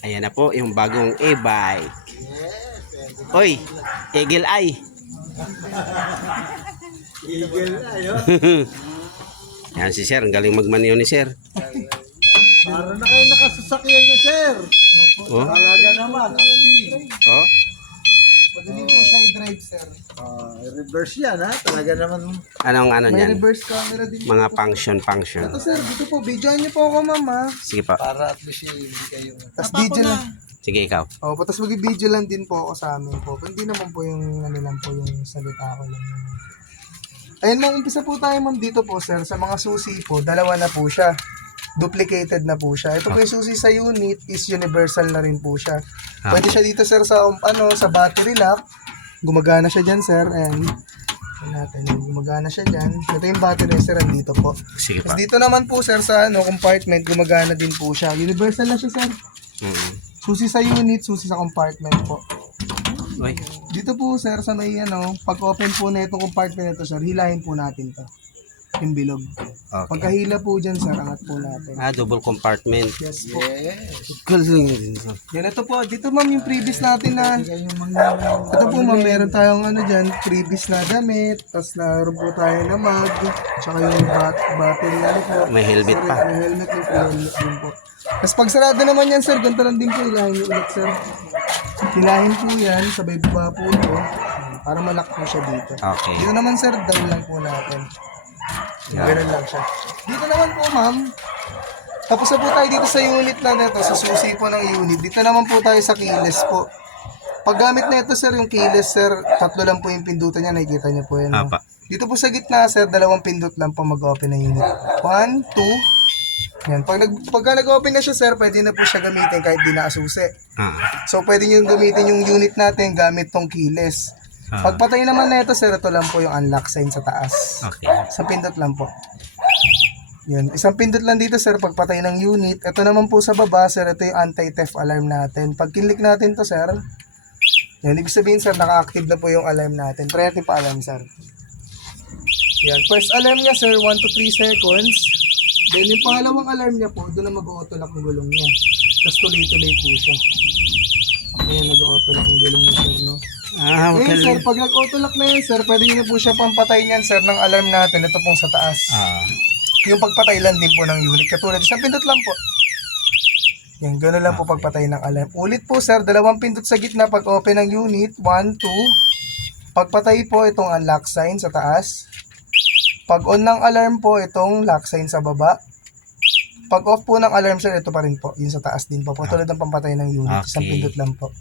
Ayan na po yung bagong e-bike. Oy, Eagle Eye. Eagle na yun. Yan si Sir, ang galing magmaneho ni Sir. Para na kayo nakasasakyan niyo, sir. Oh, Talaga naman. oh. Madali po siya i-drive, sir. Reverse yan, ha? Talaga naman. Anong ano May niyan? reverse camera din. Mga po. function. Ito, sir, dito po. Videoan niyo po ako, mama. Sige pa. Para at least hindi kayo. Tapos video lang. Sige ikaw. Opo, tapos mag-video lang din po ako sa amin po. Hindi naman po yung ano lang po yung salita ko lang. Ayun, ma'am, umpisa po tayo, ma'am, dito po, sir. Sa mga susi po, dalawa na po siya. Duplicated na po siya. Ito po yung susi sa unit is universal na rin po siya. Pwede siya dito, sir, sa sa battery lock. Gumagana siya dyan, sir. And natin, gumagana siya dyan. Ito yung battery, sir, andito po. Sige pa. Tapos dito naman po, sir, sa compartment, gumagana din po siya. Universal na siya, sir. Susi sa unit, susi sa compartment po. Uy. Dito po, sir, sa may pag-open po na itong compartment na ito, sir, hilahin po natin to. Yung bilog. Okay. Pagkahila po dyan, sir, angat po natin. Double compartment. Yes po. Galing din. Yan, ito po. Dito, ma'am, yung previous natin na, Yung mga ito po, ma'am, meron tayong dyan, previous na damit, tapos naroon po tayo na mag, tsaka yung battery, po. May helmet Sir, pa. May helmet, may helmet din po. Tapos pag sarado naman yan, sir, ganito lang din po, hilahin nyo ulit, sir. Hilahin po yan, sabay baba po ito, para malak po siya dito. Okay. Dito naman, sir, down lang po natin. Yeah. Ganun lang siya. Dito naman po, ma'am. Tapos na po tayo dito sa unit na nito, sa susi po ng unit. Dito naman po tayo sa keyless po. Paggamit na ito, sir, yung keyless, sir, 3 lang po yung pindutan niya. Nakikita niyo po yan. No? Apa. Dito po sa gitna, sir, 2 pindot lang po mag-open ng unit. 1, 2. Yan. Pagka nag-open na siya, sir, pwede na po siya gamitin kahit di nakasusi. So, pwede nyo gamitin yung unit natin gamit tong keyless. Pagpatay naman na ito, sir, ito lang po yung unlock sign sa taas. Okay. Isang pindot lang po. Yun. Isang pindot lang dito, sir, pagpatay ng unit. Ito naman po sa baba, sir, ito yung anti-theft alarm natin. Pag kinlik natin to, sir, yan, ibig sabihin, sir, naka-active na po yung alarm natin. Try natin pa-alarm, sir. Yan. First alarm niya, sir, 1 to 3 seconds. Then, yung pangalawang alarm niya po, doon na mag-auto-lock ng gulong niya. Tapos tuloy-tuloy po siya. Ayan, nag-auto-lock ng gulong niya, sir, no? Ngayon, sir, pag nag-auto-lock na yan, sir, pwede nyo na po siya pampatay niyan, sir, ng alarm natin. Ito pong sa taas. Yung pagpatay lang din po ng unit. Katulad, isang pindot lang po. Yan, gano'n lang po pagpatay ng alarm. Ulit po, sir, 2 pindot sa gitna pag open ng unit. 1, 2. Pagpatay po itong unlock sign sa taas. Pag on ng alarm po, itong lock sign sa baba. Pag off po ng alarm, sir, ito pa rin po. Yung sa taas din po. Tulad ng pampatay ng unit. Isang Okay. pindot lang po.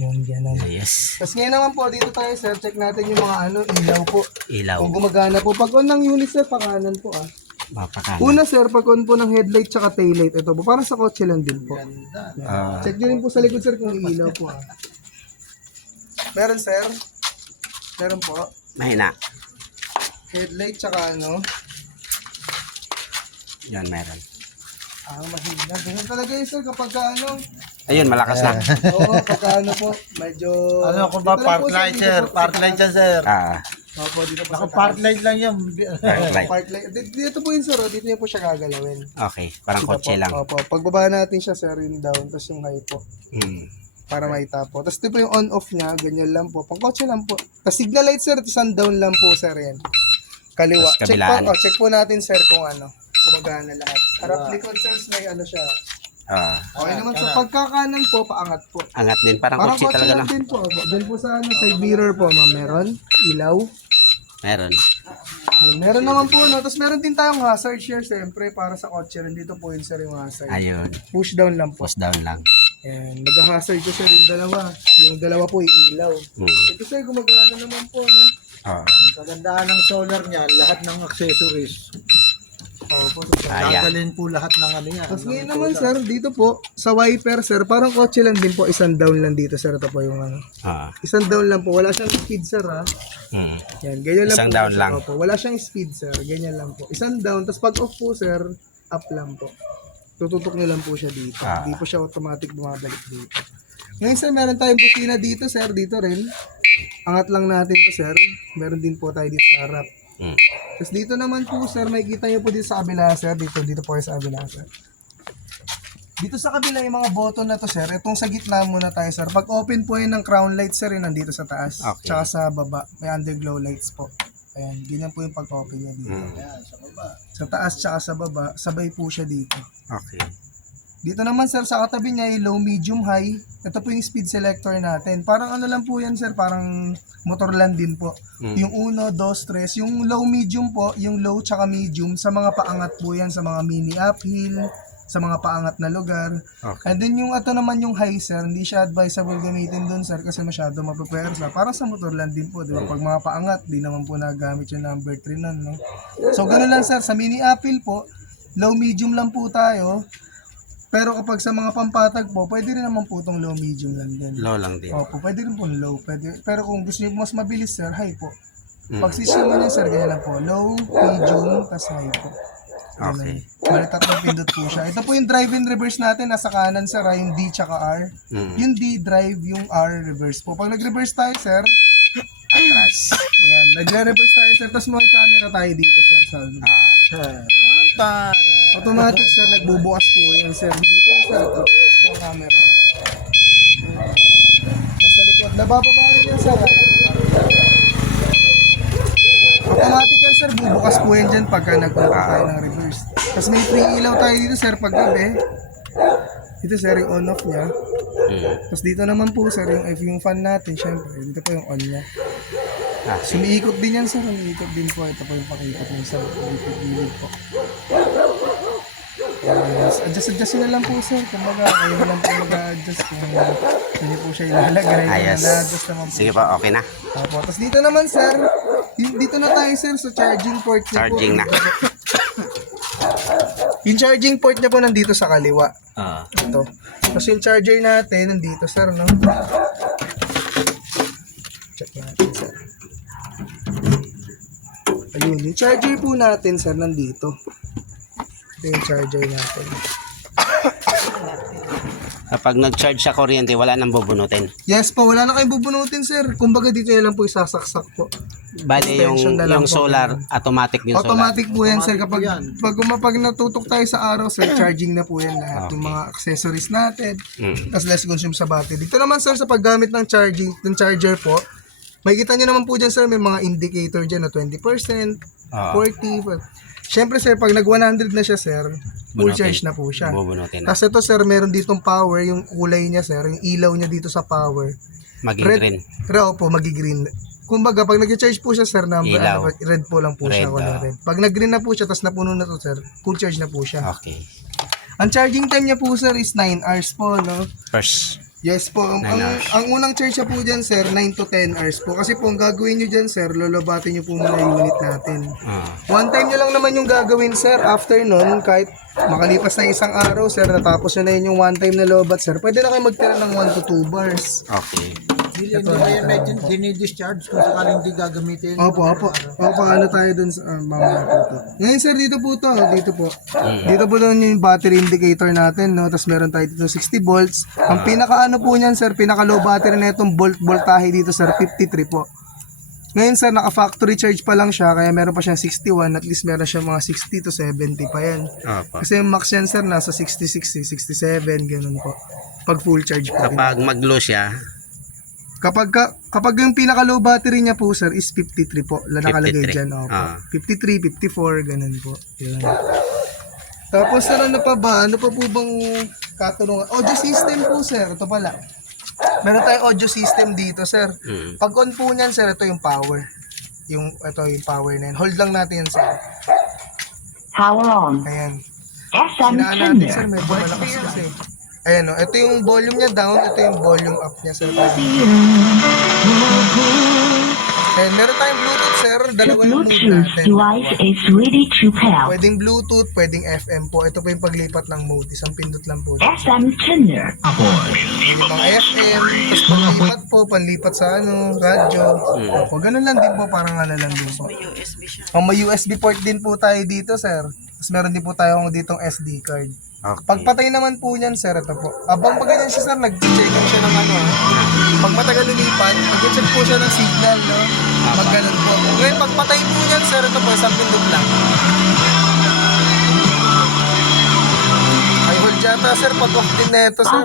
Yan, gano'n. Yes. Tapos ngayon naman po, dito tayo, sir, check natin yung mga ilaw po. Ilaw. Kung gumagana po. Pag on ng unit, sir, pakanan po, Mapakanan. Una, sir, pag on po ng headlight tsaka taillight, ito po, para sa kotse lang din po. Check nyo rin po sa likod, sir, kung ilaw po, Meron, sir. Meron po. Mahina. Headlight tsaka Yan, meron. mahina. Ganun talaga yun, sir, kapag Ayun, malakas na. oo, pagka po, medyo... Ano kung ba Dito lang park po, sir, light, dito sir? po, Park light yan, sir. Opo, dito po Ako sa park taas. light lang yan. Right. Park light. Dito po yun, sir, dito niyo po siya gagalawin. Okay, parang Dito kotse po. lang. Opo, pagbaba natin siya, sir, yung down, tapos yung high po. Para maita po. Tapos ito po yung on-off niya, ganyan lang po. Pang kotse lang po. Tapos signal light, sir, isang down lang po, sir, yan. Kaliwa. Tapos Check kabilaan. po, check po natin, sir, kung gumagana lahat. Harap likod, sir, may siya. Okay naman, sa pagkakanan po, paangat po. Angat din, parang Parang kotse kotse talaga lang na. din po. Diyan po sa side mirror po, ma'am, meron. Ilaw. Meron. Meron naman po, no? Tapos meron din tayong hazard share, siyempre, para sa kotse rin. Dito po yun, sir, yung hazard. Ayun. Push down lang po. Post down lang. Ayan, mag-hazard ko, sir, yung dalawa. Yung dalawa po, yung ilaw. Ito, sir, gumagana naman po, no? Ang kagandahan ng solar niyan, lahat ng accessories. Opo, Dadalhin po lahat ng ano yan. tapos ngayon naman, sir, dito po, sa wiper, sir, parang kotse lang din po, isang down lang dito, sir. Ito po yung isang down lang po. Wala siyang speed, sir, Yan, ganyan lang Isang po. down sir. lang. Opo, wala siyang speed, sir. Ganyan lang po. Isang down, tapos pag off po, sir, up lang po. Tututok nyo lang po siya dito. Hindi po siya automatic bumabalik dito. Ngayon, sir, meron tayong busina dito, sir. Dito rin. Angat lang natin to, sir. Meron din po tayo dito sa harap. Tapos dito naman po, sir, makikita nyo po dito sa kabila, sir. Dito po sa kabila, sir. Dito sa kabila yung mga button na to, sir. Itong sa gitna muna tayo, sir. Pag open po yan ng crown lights, sir, yun nandito sa taas. Okay. Tsaka sa baba, may underglow lights po. Ayan, ganyan po yung pag-open niya dito. Ayan, sa baba. Sa taas tsaka sa baba, sabay po siya dito. Okay. Dito naman, sir, sa katabi niya, yung low, medium, high. Ito po yung speed selector natin. Parang ano lang po yan, sir, parang motor lang din po. Yung 1, 2, 3, yung low, medium po, yung low tsaka medium, sa mga paangat po yan, sa mga mini uphill, sa mga paangat na lugar. Okay. And then yung ito naman yung high, sir, hindi siya advisable gamitin doon, sir, kasi masyado mapapwersa. Para sa motor lang din po, di ba? Pag mga paangat, di naman po nagamit yung number 3 nun, no? So, ganun lang, sir. Sa mini uphill po, low, medium lang po tayo. Pero kapag sa mga pampatag po, pwede rin naman po itong low, medium lang din. Low lang din. Opo, pwede rin po low. Pwede. Pero kung gusto niyo mas mabilis, sir, high po. Pag sisima niyo, sir, ganyan lang po. Low, medium, tas high po. Okay. Bali, tatlong pindot po siya. Ito po yung drive and reverse natin. Nasa kanan, sir, yung D tsaka R. Yung D drive, yung R reverse po. Pag nag-reverse tayo, sir, Atras. ayan, nagre-reverse tayo, sir. Tapos may camera tayo dito, sir. Sa automatic, sir, nagbubukas po yan, sir. Dito yan, sir. Ito, yung camera. Nasa likod. Nabababa rin yan, sir. Automatic yan, sir. Bubukas po yan dyan pagka nagbubukas tayo ng reverse. Tapos may free ilaw tayo dito, sir, pag gabi. Dito, sir, yung on-off niya. Tapos dito naman po, sir, yung fan natin, syempre. Dito po yung on niya. Sumiikot din yan, sir. Sumiikot din po. Ito po yung pakikot niya, sir. Ikot-ikot po. Adjust na lang po, sir. Kumbaga, kayo na lang po mag-adjust kung hindi po siya ilalagay. Ayos. Na-adjust naman po. Sige pa, okay na. Opo. Tapos dito naman, sir, dito na tayo, sir, sa charging port niya Charging po. na. Yung charging port niya po nandito sa kaliwa. Ah. Ito. Tapos yung charger natin nandito, sir, no? Check natin, sir. Ayun, yung charger po natin, sir, nandito. Ito yung charger natin. Kapag nag-charge sa kuryente, wala nang bubunutin. Yes po, wala na kayong bubunutin, sir. Kumbaga dito na lang po isasaksak po. Bale, Extension na lang yung po. solar, automatic yung solar. Automatic po yan, sir. Kapag, yan. pag natutok tayo sa araw, sir, charging na po yan lahat. Yung mga accessories natin. Tapos less consume sa battery. Dito naman, sir, sa paggamit ng charging, ng charger po, makikita nyo naman po dyan, sir, may mga indicator dyan na 20%, 40%. Siyempre, sir, pag nag 100 na siya, sir, full Bunutin. charge na po siya. Bubunutin. Tapos ito, sir, meron ditong power, yung kulay niya, sir, yung ilaw niya dito sa power. Maging green. Red po, magi-green. Kumbaga, pag nag-charge po siya, sir, Ilaw. red po lang po siya. Red, Wala red. Pag nag-green na po siya, tapos napuno na to, sir, full charge na po siya. Okay. Ang charging time niya po, sir, is 9 hours po, no? First. Yes po. Ang, 9 hours. ang unang charge niya po dyan, sir, 9 to 10 hours po. Kasi po, ang gagawin nyo dyan, sir, lolobatin nyo po muna yung unit natin. One time nyo lang naman yung gagawin, sir. After nun, kahit makalipas na isang araw, sir, natapos nyo na yun yung one time na lobat, sir, pwede na kayo magtira ng 1 to 2 bars. Okay. Hindi kayo medyo dinidischarge kung sakaling hindi gagamitin. Opo. Opo, ano tayo dun sa mamaya po ito. Ngayon, sir, dito po to. Dito po. Dito po doon yung battery indicator natin, no? Tapos meron tayo dito 60 volts. Ang pinaka-ano po niyan, sir, pinaka-low battery na itong voltahe dito, sir, 53 po. Ngayon, sir, naka-factory charge pa lang siya, kaya meron pa siyang 61. At least meron siyang mga 60 to 70 pa yan. Opo. Kasi yung max yan, sir, nasa 66, 67, ganun po. Pag full charge po. Kapag mag-low siya, Kapag yung pinaka low battery niya po, sir, is 53 po. Nakalagay 53. dyan. Opo. Ah. 53, 54, ganun po. Yun. Tapos, sir, ano pa ba? Ano pa po bang katulungan? Audio system po, sir. Ito pala. Meron tayong audio system dito, sir. Pag on po niyan, sir, ito yung power. Ito yung power na yan. Hold lang natin yan, sir. Power on. Ayan. FM Sinaan natin, sir. tuner. Medyo malakas kasi. Ayan, o. Ito yung volume niya down. Ito yung volume up niya, sir. Ayan, meron tayong Bluetooth, sir. The Dalawa yung mode Bluetooth natin. device is ready to pair. Pwedeng Bluetooth, pwedeng FM po. Ito po yung paglipat ng mode. Isang pindot lang po. FM tuner. Yung mga FM, tapos panlipat po, panlipat sa radyo. Opo, ganun lang din po, parang ano lang din po. May USB port din po tayo dito, sir. Tapos meron din po tayo ditong SD card. okay. Pagpatay naman po niyan, sir, ito po. Abang pag ganyan siya, sir, nag-check siya ng ano. Pag matagal lumipan, mag-check po siya ng signal, no? Pag ganun po. Ngayon, pagpatay po niyan, sir, ito po, isang pindot lang. Ay, hold yata sir, pag-off din na ito sir.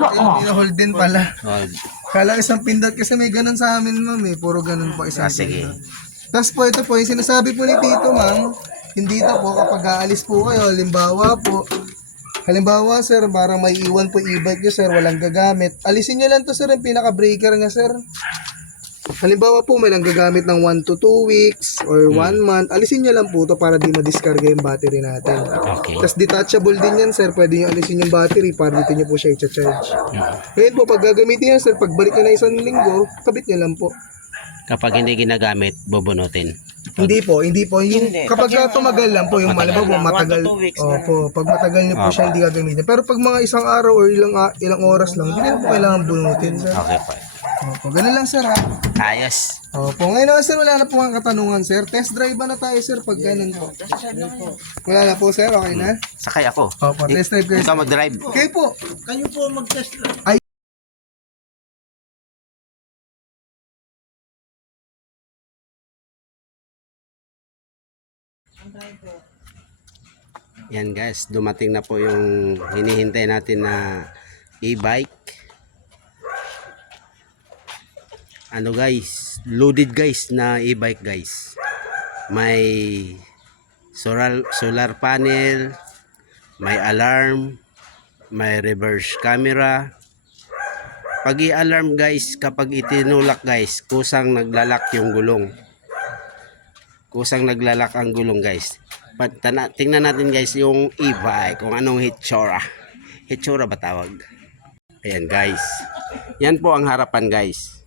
Hold din pala. Hold. Kala isang pindot kasi may ganun sa amin ma'am eh. Puro ganun po isang Sige. pindot. Tapos po ito po, yung sinasabi po ni Tito ma'am, hindi ito po kapag aalis po kayo, halimbawa sir, parang may iwan po e-bike nyo sir, walang gagamit. Alisin nyo lang to sir, yung pinaka-breaker nga sir. Halimbawa po, may nanggagamit ng 1 to 2 weeks or 1 month, alisin nyo lang po to para di madiskarga yung battery natin. Okay. Tapos detachable din yan sir, pwede nyo alisin yung battery para dito nyo po siya i-charge. Ngayon po, pag gagamitin yan sir, pagbalik nyo na isang linggo, kabit nyo lang po. Kapag hindi ginagamit, bubunutin. Hindi po. Yung, kapag tumagal lang po, yung Matagal. malibaw po, matagal. Opo, pag matagal nyo po siya, hindi gagamitin. Pero pag mga isang araw or ilang oras lang, hindi na po kailangan bunutin sir. Okay po. Opo, ganun lang sir ha. Ayos. Opo, ngayon na sir, wala na po ang katanungan sir. Test drive ba na tayo sir pag ganun po? Wala na po sir, okay na? Sakay ako. Opo, test drive kayo. Ikaw mag-drive. Okay po. Kayo po mag-test lang. Yan guys, dumating na po yung hinihintay natin na e-bike. Ano guys, loaded guys na e-bike guys. May solar panel, may alarm, may reverse camera. Pag i-alarm guys, kapag itinulak guys, kusang naglalak yung gulong. Kusang naglalak ang gulong guys. Tingnan natin guys yung e-bike, kung anong hitsura. Hitsura ba tawag? Ayan guys. Yan po ang harapan guys.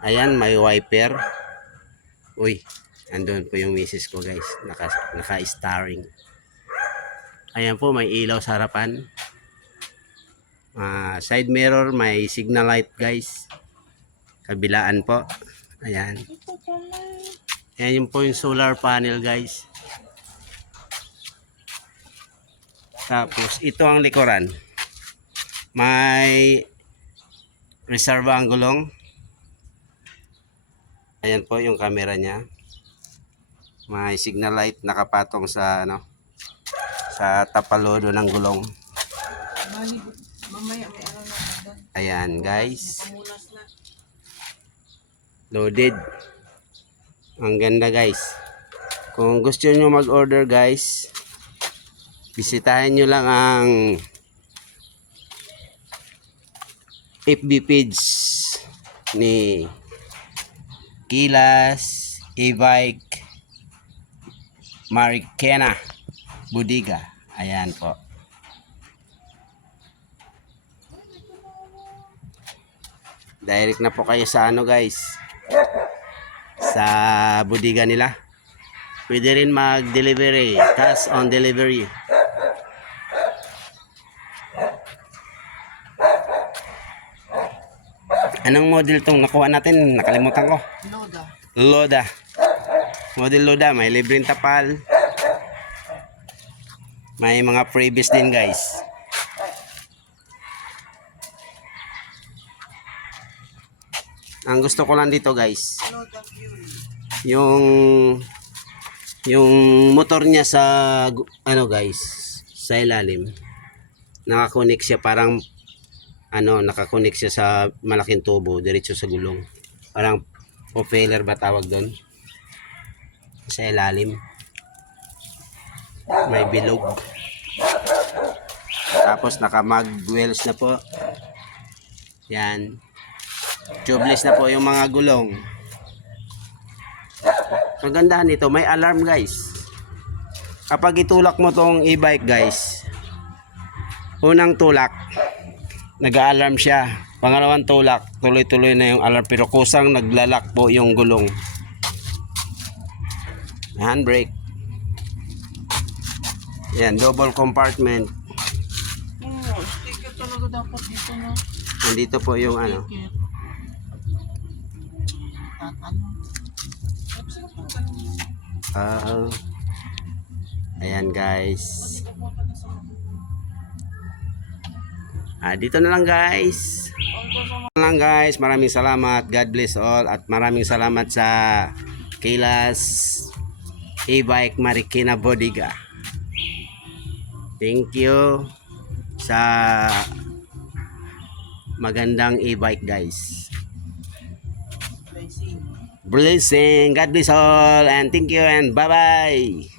Ayan, may wiper. Uy, andun po yung misis ko guys. Naka-starring. Ayan po, may ilaw sa harapan. Side mirror, may signal light guys. Kabilaan po. Ayan. Ayan yun po yung solar panel guys. Tapos ito ang likuran. May reserva ang gulong. Ayan po yung camera niya. May signal light nakapatong sa sa tapalodo ng gulong. Ayan guys. Loaded. Ang ganda guys. Kung gusto niyo mag-order guys, bisitahin nyo lang ang FB page ni Kilas e-bike Marikina Bodega. Ayan po. Direct na po kayo sa guys, sa bodega nila. Pwede rin mag-delivery, cash on delivery. Anong model tong nakuha natin? Nakalimutan ko. Loda. Model Loda. May libreng tapal. May mga freebies din guys. Ang gusto ko lang dito guys, yung motor niya sa guys, sa ilalim. Nakakonek siya, parang nakakonek siya sa malaking tubo diretso sa gulong. Parang propeller ba tawag doon? Sa ilalim. May bilog. Tapos naka-mag wheels na po. Yan. Tubeless na po yung mga gulong. Kagandahan nito, may alarm guys. Kapag itulak mo tong e-bike guys, unang tulak, nag-alarm siya. Pangalawang tulak, tuloy-tuloy na yung alarm, pero kusang naglalak po yung gulong. Handbrake. Yan, double compartment. Sticker talaga dapat dito, no? Nandito po yung ayan guys. Dito na lang guys. Maraming salamat. God bless all. At maraming salamat sa Kilas e-bike Marikina Bodega. Thank you. sa magandang e-bike guys. Blessing. God bless all and thank you and bye bye.